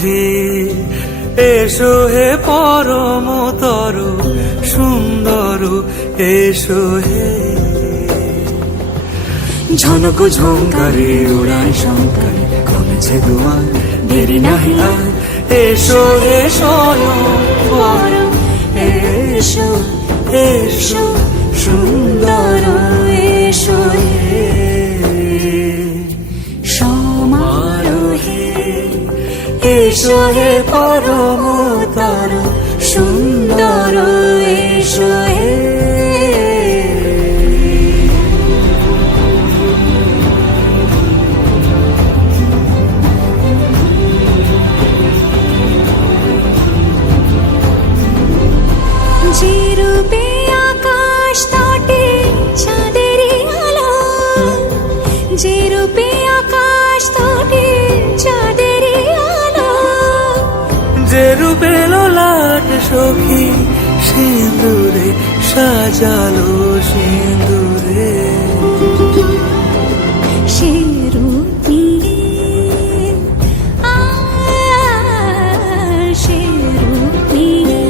সমারোহে এসো হে পরমতর সুন্দর এসো হে। ঝনক ঝঙ্কারে উড়ায় শঙ্কারে খুলেছে দুয়ার, দেরি নাহি আর এসো হে স্বয়ং পরম এসো এসো সুন্দর এসো হে। সমারোহে এসো হে পরমতর সুন্দর এসো হে। যে রূপে আকাশ তটে চাঁদেরই আলো, যে রূপে আকাশ তটে চাঁদেরই আলো, যে রূপে ললাট সখী সিঁদুরে সাজালো সিঁদুরে। সে রূপ নিয়ে সে রূপ নিয়ে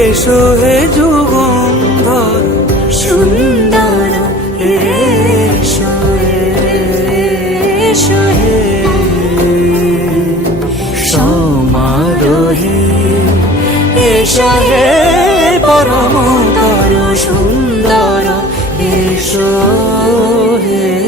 এসো হে যুগন্ধর সুন্দর এসো এসো হে। সমারোহে এসো হে পরমতর সুন্দর এসো হে।